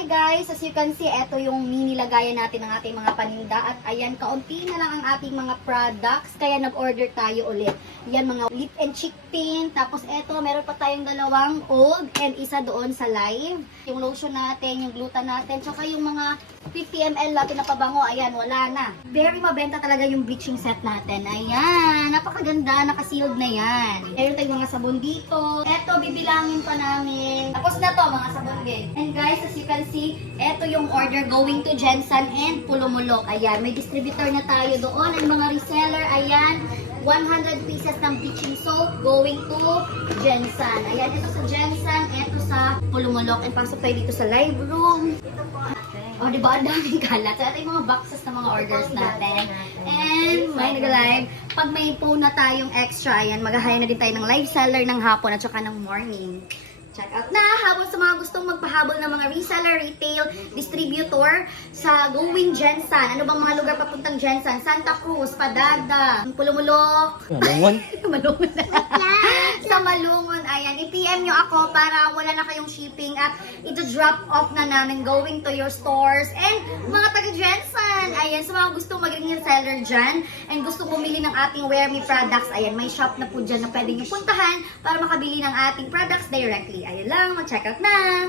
Hi guys! As you can see, ito yung mini lagayan natin ng ating mga paninda. At ayan, kaunti na lang ang ating mga products. Kaya nag-order tayo ulit. Yan, mga lip and cheek tint. Tapos ito, meron pa tayong dalawang old and isa doon sa live. Yung lotion natin, yung gluta natin, tsaka yung mga 50 ml na pinapabango. Ayan, wala na. Very mabenta talaga yung bleaching set natin. Ayan, napakaganda. Nakasealed na yan. Meron tayong mga sabon dito. Ito, bibilangin pa namin. Tapos na to, mga sabon din. And guys, as you can see, eto yung order going to Jensen and Pulumulok. Ayan, may distributor na tayo doon. Ang mga reseller, ayan, 100 pieces ng bleaching soap going to Jensen. Ayan, ito sa Jensen, ito sa Pulumulok. And pasok tayo dito sa live room. O, diba? Ang daming kalat. So, ito yung mga boxes ng mga orders natin. And, may nag-live. Pag may phone na tayong extra, ayan, mag-hire na din tayo ng live seller ng hapon at saka ng morning. Check out na habang sa mga gustong magpahabol ng mga reseller, retail, distributor sa Going Jensen. Ano bang mga lugar papuntang Jensen? Santa Cruz, Padagda, Pulumulok. Malungon. Malungon. Sa Malungon, ayan. I-PM nyo ako para wala na kayong shipping at ito-drop off na namin going to your stores and mga taga-Jensen. Ayan, sa mga gustong maging reseller dyan and gusto bumili ng ating Wear Me products, ayan, may shop na po dyan na pwede nyo puntahan para makabili ng ating products directly. Ayun lang, mag-check out na!